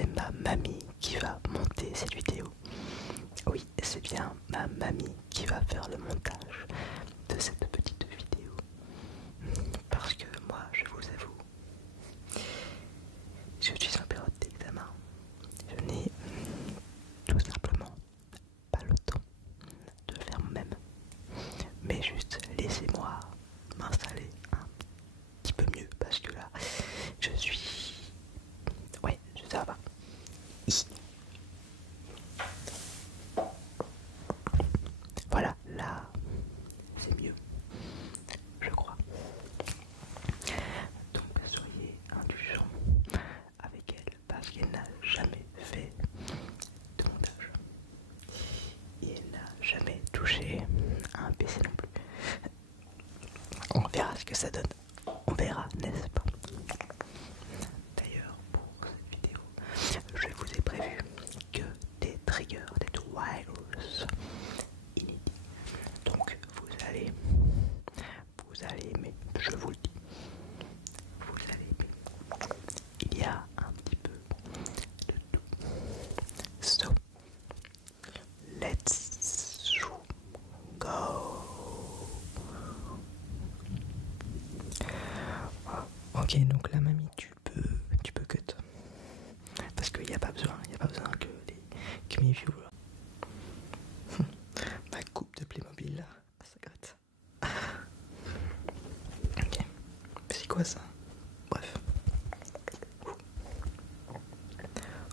c'est ma mamie qui va monter cette vidéo. Oui, c'est bien ma mamie qui va faire le montage de cette petite vidéo. Parce que moi, je vous avoue, je suis en période d'examen. Je n'ai tout simplement pas le temps de le faire moi-même. Mais juste laissez-moi m'installer un petit peu mieux parce que là, je suis... Ouais, ça va. Voilà, là, c'est mieux, je crois. Donc soyez indulgents avec elle parce qu'elle n'a jamais fait de montage. Et elle n'a jamais touché à un PC non plus. On verra ce que ça donne. On verra, n'est-ce pas? D'ailleurs, pour cette vidéo, je vous ai prévu que des triggers, des triggers inédits. Donc vous allez aimer, je vous le dis. Vous allez aimer. Il y a un petit peu de tout. So, let's go. Ok, donc la mamie, tu peux cut. Parce qu'il n'y a pas besoin que mes viewers. Ma coupe de Playmobil là, ça gratte. Ok, c'est quoi ça? Bref.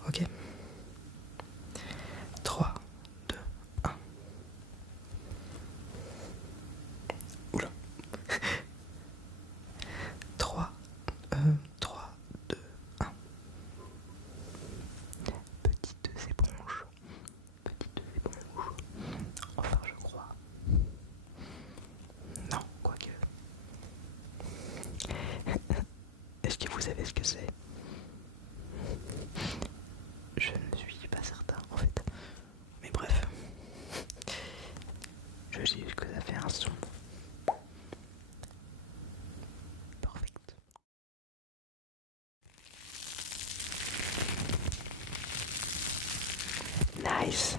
Ok. 3, 2, 1. Oula. 3, 2, 1. Petite éponge. Petite éponge. Enfin, je crois. Non, quoique. Est-ce que vous savez ce que c'est? Je ne suis pas certain en fait. Mais bref. Je sais juste que ça fait un son. Perfect. Nice.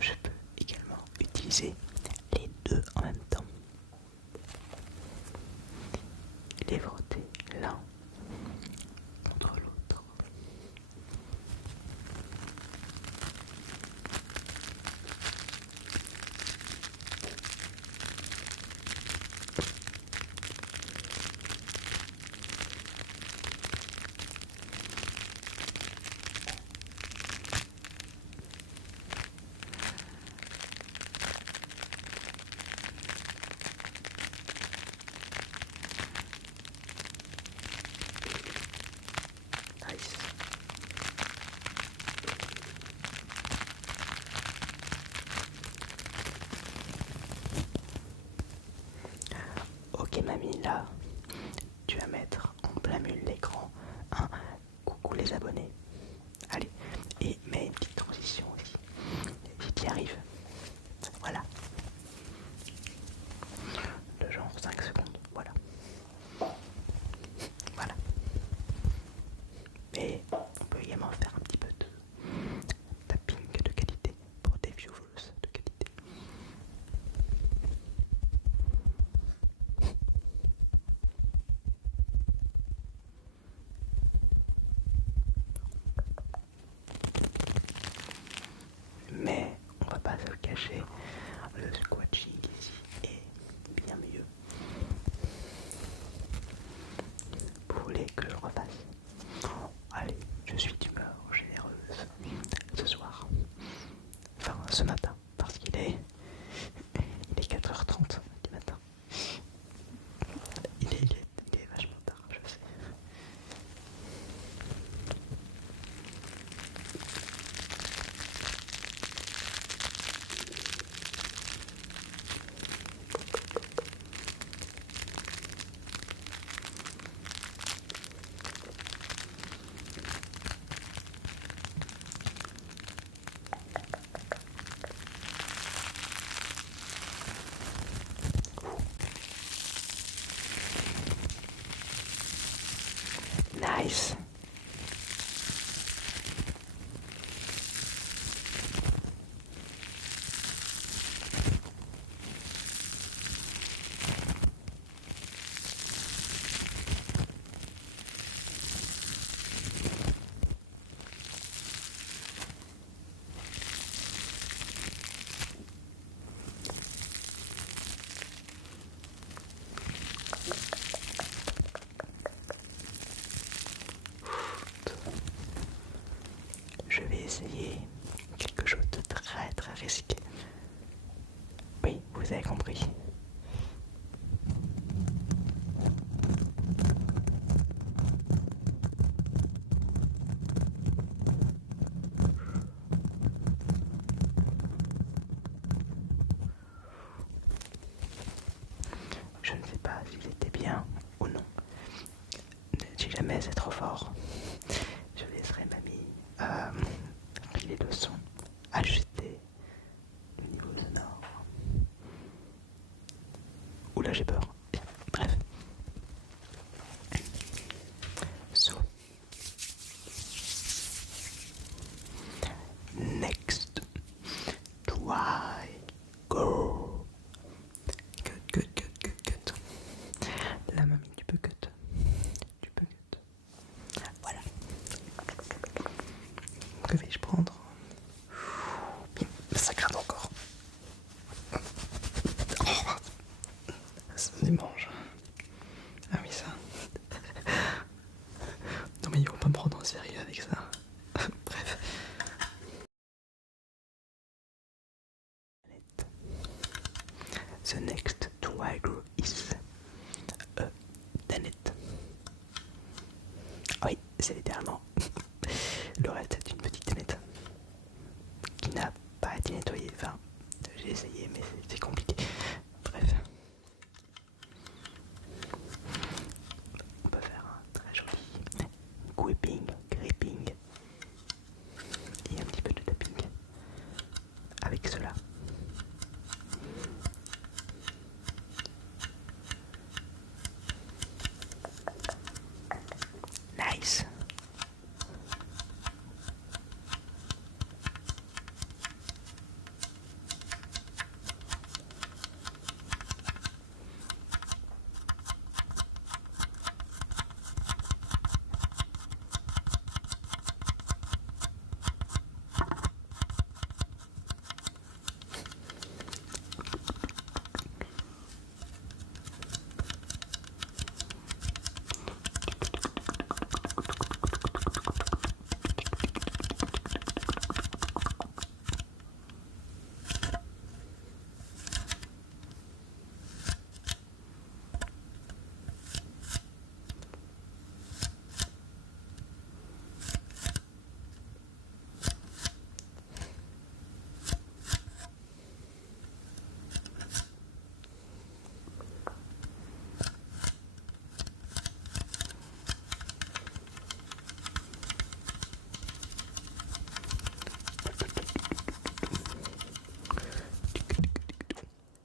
Je peux également utiliser les deux en même temps. Les frotter l'un contre l'autre. Nice. Ok mamie, là, tu vas mettre en plein milieu de l'écran un coucou les abonnés. Allez, et mets une petite transition aussi, si tu y arrives. Voilà. De genre 5 secondes, voilà. Voilà. Mais on peut également faire un petit peu de tapping de qualité pour des viewers de qualité. Mais on va pas se le cacher, le squatching ici est bien mieux. Vous voulez que je refasse? Allez, je suis d'humeur généreuse ce soir. Enfin, ce matin, parce il est 4h30 du matin. Il est vachement tard, je sais. Nice. Je vais essayer quelque chose de très très risqué. Oui, vous avez compris. Je ne sais pas si c'était bien ou non. Si jamais c'est trop fort, je laisserai mamie régler le son, ajuster le niveau sonore. Oula, j'ai peur. Bref. So, next, try, go. Cut. La mamie, tu peux cut. Voilà. Que vais-je prendre? Ça craint encore. Ça me démange. Ah oui, ça. Non mais il faut pas me prendre au sérieux avec ça. Bref. The next trigger is a Danet. Oui, c'est littéralement le reste d'une petite Danet qui n'a pas été nettoyée. Enfin, j'ai essayé mais c'est compliqué. Bref. On peut faire un très joli gripping et un petit peu de tapping avec cela. Nice.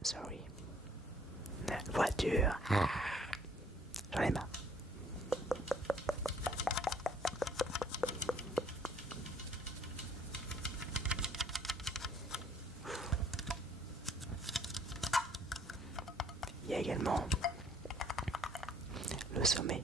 Sorry. Voiture. J'en ai marre. Il y a également le sommet.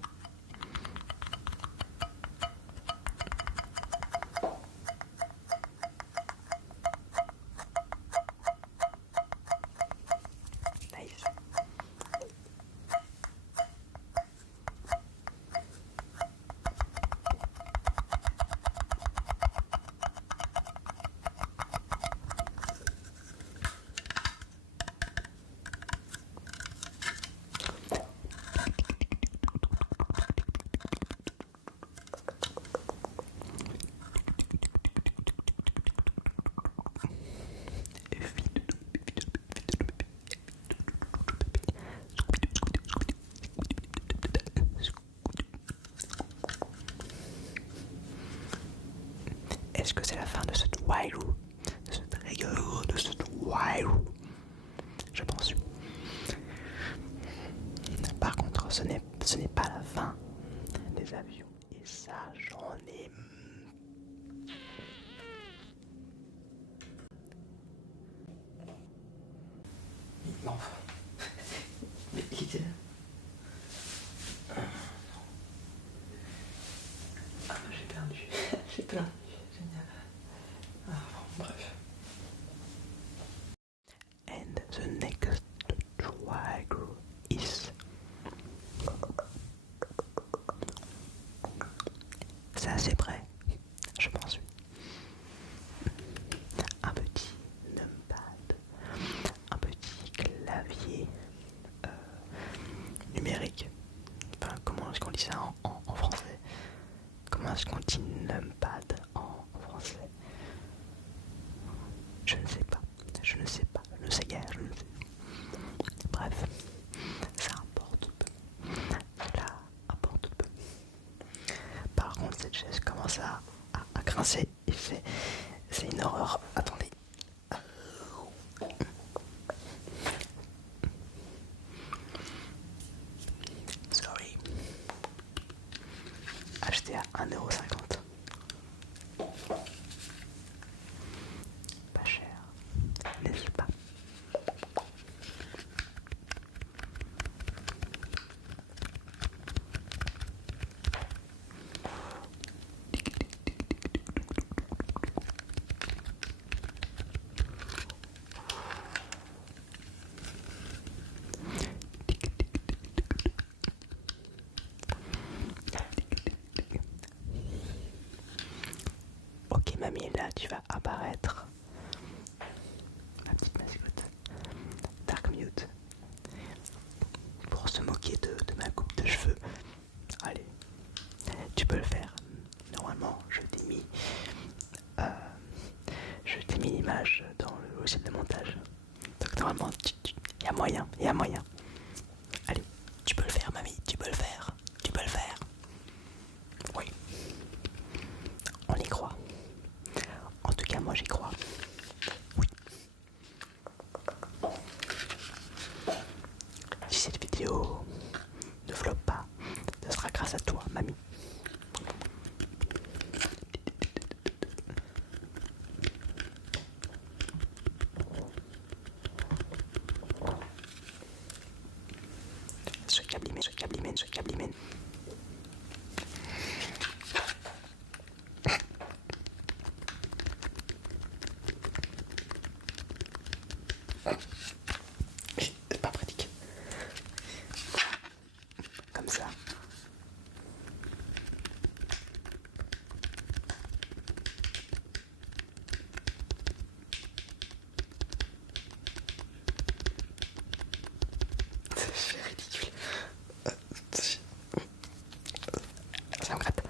que c'est la fin de ce Wailou, de ce trigger, de ce Wailou. Je pense. Par contre, ce n'est pas la fin des avions. Et ça, j'en ai. Mais enfin. Mais quittez. Ah, j'ai perdu. J'ai perdu. Génial. Ah, bon, bref. And the next trigger is. C'est assez près, je pense. Un petit numpad, un petit clavier numérique. Enfin, comment est-ce qu'on dit ça en français? Comment est-ce qu'on dit numpad en français? Je ne sais pas, je ne sais pas, je ne sais guère, je ne sais. Bref, ça importe peu. Cela importe peu. Par contre, cette chaise commence à grincer et c'est une horreur. Attendez. Sorry. Acheté à 1,50€. Pas cher, n'est-ce pas? Ok mamie, là tu vas apparaître. Ma petite mascotte. Dark Mute. Pour se moquer de ma coupe de cheveux. Allez, tu peux le faire. Normalement, je t'ai mis l'image dans le logiciel de montage. Donc normalement, il y a moyen, il y a moyen. Allez, tu peux le faire mamie, tu peux le faire. Tu peux le faire. Oui. On y croit. En tout cas, moi j'y crois. Oui. Si cette vidéo ne floppe pas, ce sera grâce à toi, mamie. Ce câblimène. C'est pas pratique. Comme ça. C'est ridicule. Ça me gratte.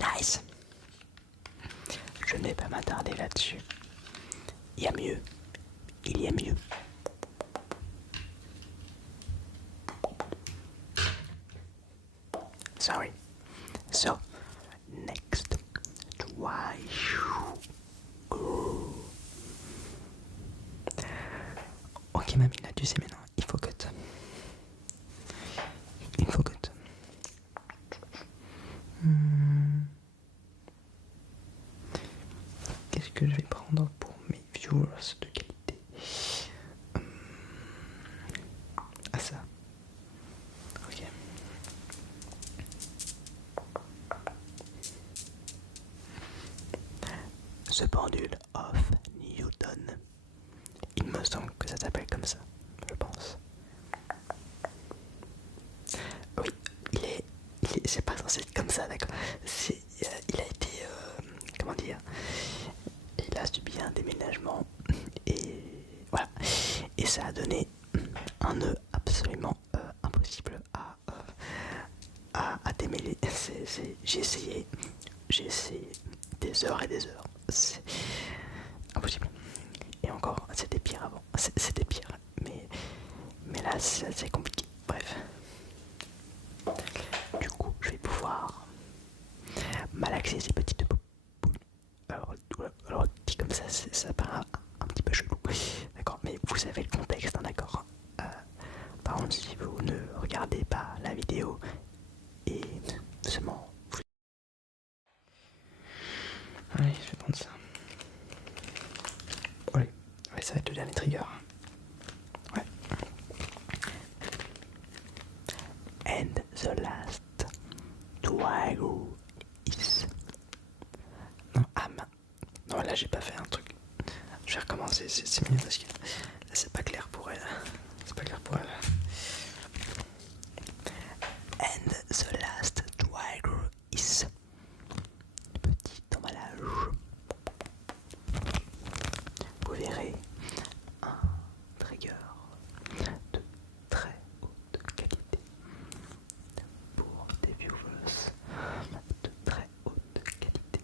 Nice. Je ne vais pas m'attarder là-dessus. Il y a mieux. Il y a mieux. Sorry. So, next. Try. Ok mamie, là tu sais maintenant, il faut cut. Il faut cut. Qu'est-ce que je vais prendre pour mes viewers de qualité? Ah ça. Ok. Ce pendule of Newton. Il me semble que ça s'appelle comme ça, je pense. Oui, il a été, comment dire, il a subi un déménagement et voilà. Et ça a donné un nœud absolument impossible à démêler. J'ai essayé des heures et des heures. C'est impossible. Et encore, c'était pire avant. C'était pire. Mais là, c'est compliqué. Bref. Du coup, je vais pouvoir malaxer ces petites boules. Alors dit comme ça paraît un petit peu chelou. D'accord, mais vous savez le contexte, hein, d'accord. Par contre, si vous ne regardez pas la vidéo et seulement vous... Allez, je vais prendre ça. Allez, ça va être le dernier trigger. Ouais. And the last trigger is... Non, non, là j'ai pas fait un truc. Je vais recommencer, c'est mieux parce que là c'est pas clair pour elle. C'est pas clair pour elle. And the last trigger is... Petit emballage. Vous verrez un trigger de très haute qualité pour des viewers de très haute qualité.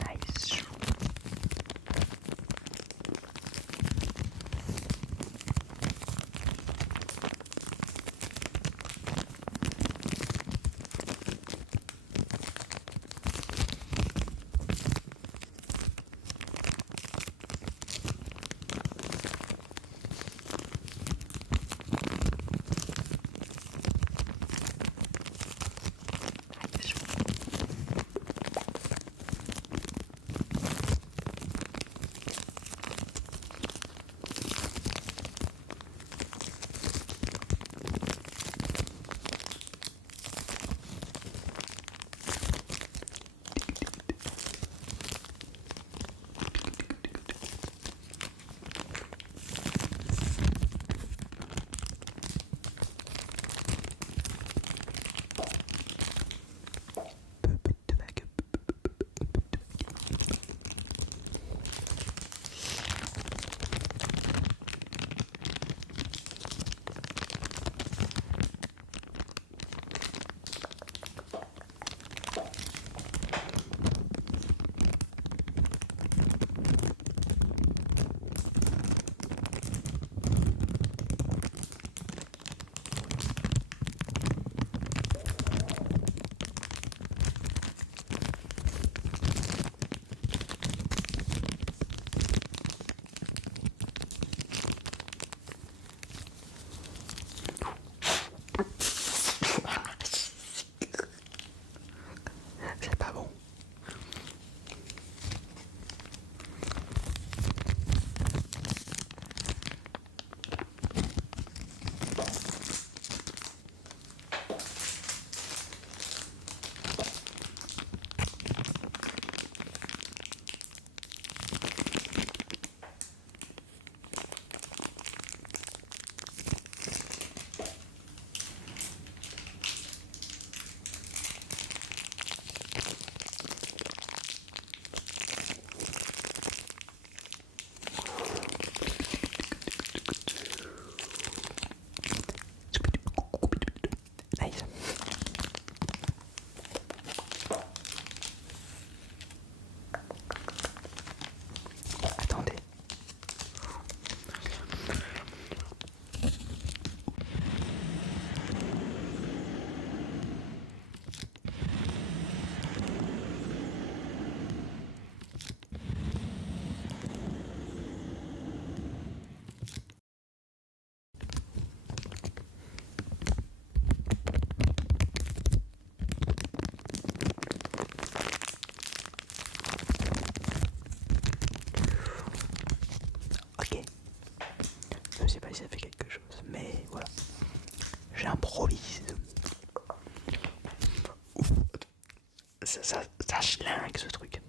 Nice. C'est pas bon. Nice. Attendez. Ok. Je sais pas si ça fait quelque chose, mais voilà. J'improvise. Ça schlingue ce truc.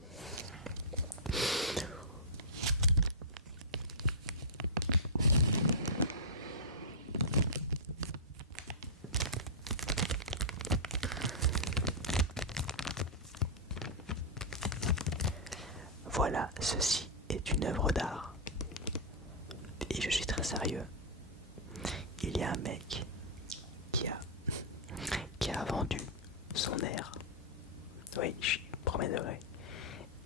là, ceci est une œuvre d'art. Et je suis très sérieux. Il y a un mec qui a, qui a vendu son air. Oui, je suis premier degré.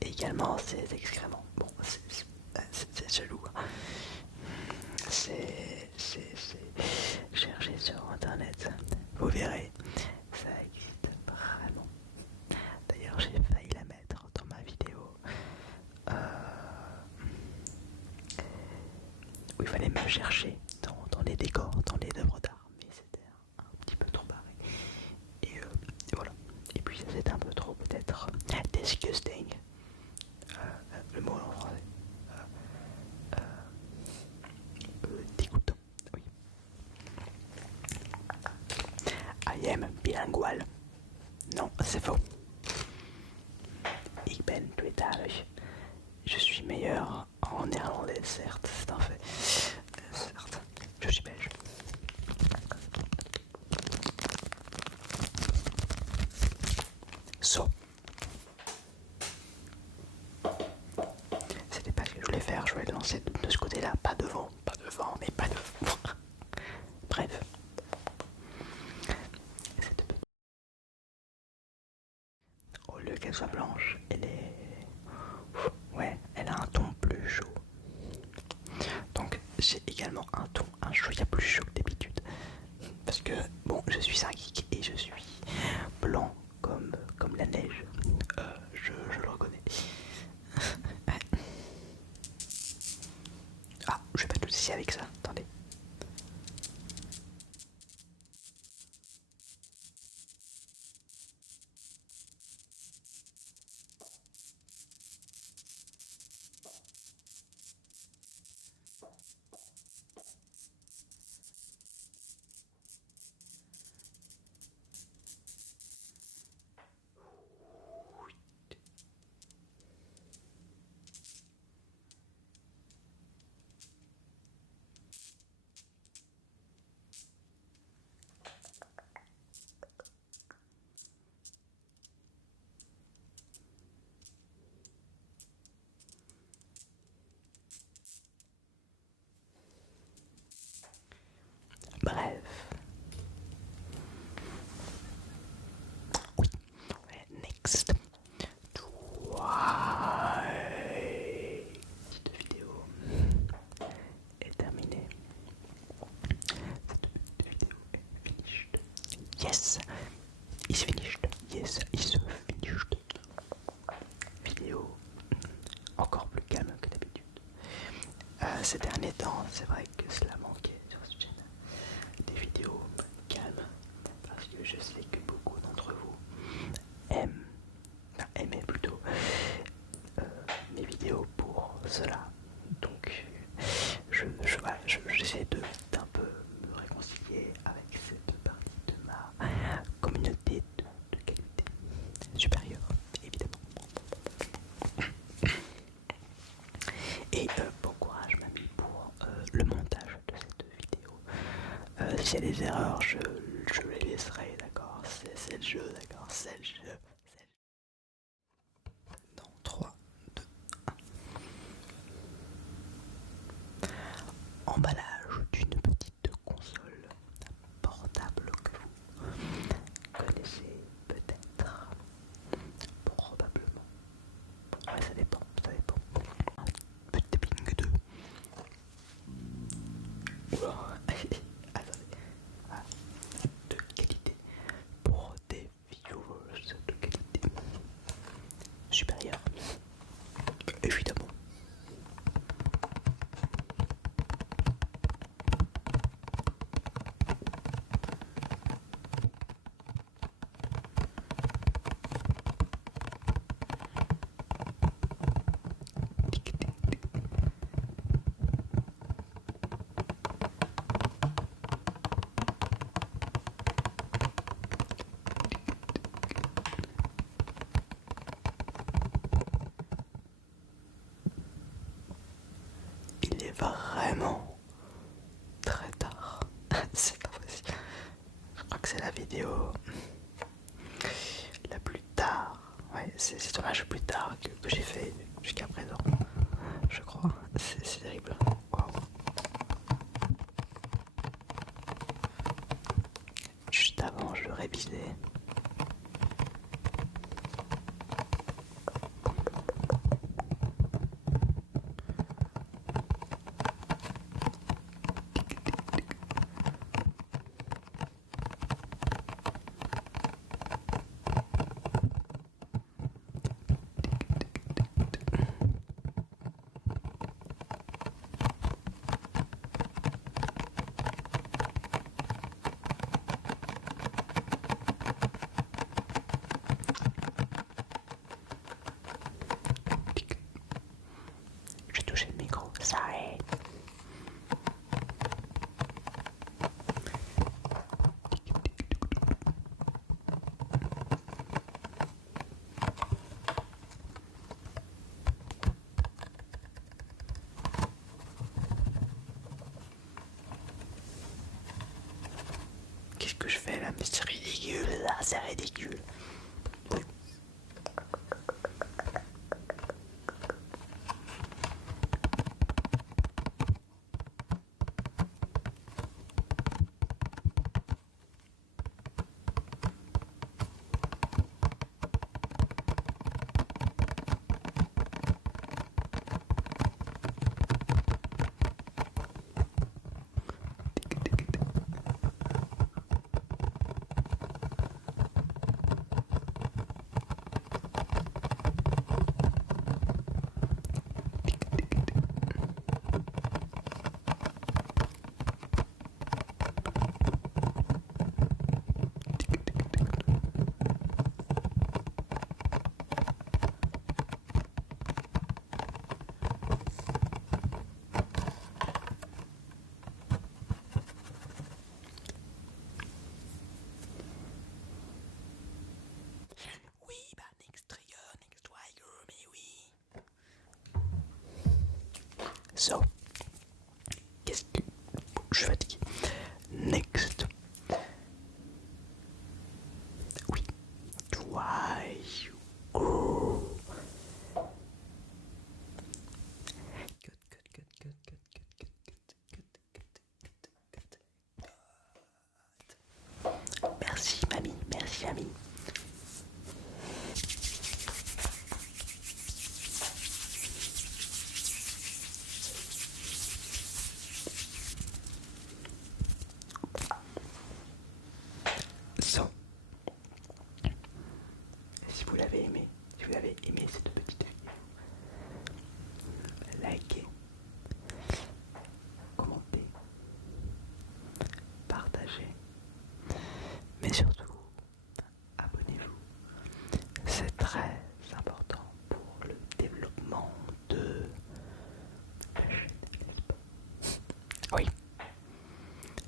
Et également ses excréments. Bon, c'est jaloux. Hein. Cherchez sur internet. Vous verrez, ça existe vraiment. D'ailleurs, j'ai failli la mettre dans ma vidéo. Où il fallait me chercher dans les décors, dans les œuvres d'art. Mais c'était un petit peu trop barré. Et voilà. Et puis ça c'était un peu trop peut-être disgusting. Le mot en français. Dégoûtant. Oui. I am bilingual. Non, c'est faux. Ik ben tweetalig. Je suis meilleur en néerlandais, certes, c'est un fait. Certes, je suis belge. So. C'était pas ce que je voulais faire, je voulais le lancer de ce côté-là, pas devant, mais pas devant. Bref. Cette petite... Au lieu qu'elle soit blanche, elle est... Ouais, elle a un ton plus chaud. Donc j'ai également un chouïa plus chaud que d'habitude. Parce que, bon, je suis un geek et je suis blanc comme la neige. Je le reconnais. Ah, je vais pas tout ici avec ça, attendez. Bref. Oui. Next. Cette vidéo est terminée. Cette vidéo est finished. Yes. Is finished. Yes, is finished. Vidéo encore plus calme que d'habitude. Ces derniers temps, c'est vrai que cela manquait sur cette chaîne. Des vidéos calmes, parce que je sais que beaucoup d'entre vous aimaient plutôt mes vidéos pour cela. Donc, j'essaie d'un peu me réconcilier avec cette partie de ma communauté de qualité supérieure, évidemment. Et bon courage mamie pour le montage de cette vidéo. S'il y a des erreurs, je les laisserai, d'accord. C'est le jeu, d'accord. C'est le jeu. Dans 3, 2, 1. Emballage d'une petite console portable que vous connaissez peut-être, probablement. Ouais, ça dépend, ça dépend. Un petit tapping de... Oula, attendez. Ah, de qualité pour des viewers de qualité supérieure, évidemment. Il est vraiment très tard. C'est pas possible. Je crois que c'est la vidéo la plus tard. Ouais, c'est dommage plus tard que j'ai fait jusqu'à présent. réviser. J'ai touché le micro, ça aide. Qu'est-ce que je fais là? Mais c'est ridicule, là, c'est ridicule. Oui, bah next trigger, mais oui. So, qu'est-ce que... Je suis fatigué. Next. Oui. Try. Oh. Merci mamie, merci ami. So, si vous l'avez aimé, si vous avez aimé cette petite vidéo, likez, commentez, partagez, mais surtout, abonnez-vous. C'est très important pour le développement de la chaîne, n'est-ce pas? Oui,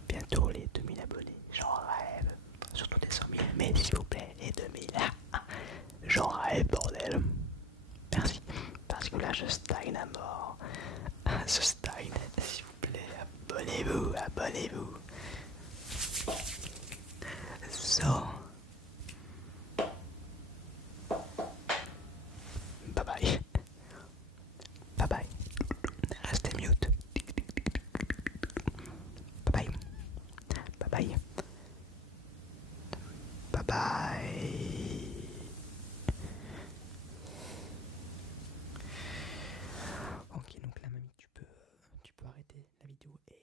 bientôt les 2000 abonnés, j'en rêve. Surtout des 100 000, mais s'il vous plaît, les 2000, j'en rêve, bordel. Merci, parce que là je stagne à mort. Je stagne, s'il vous plaît, abonnez-vous, abonnez-vous. So, bye bye. Bye bye. Restez mute. Bye bye. Bye bye. Bye bye. Ok, donc là, mamie, tu peux arrêter la vidéo et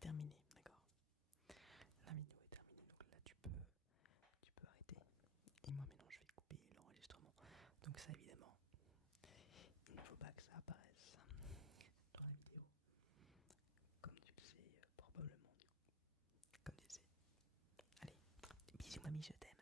terminer, d'accord? La vidéo est terminée, donc là, tu peux arrêter. Et moi, maintenant, je vais couper l'enregistrement. Donc ça, évidemment, il ne faut pas que ça apparaisse dans la vidéo. Comme tu le sais, probablement. Comme tu le sais. Allez, bisous, mamie, je t'aime.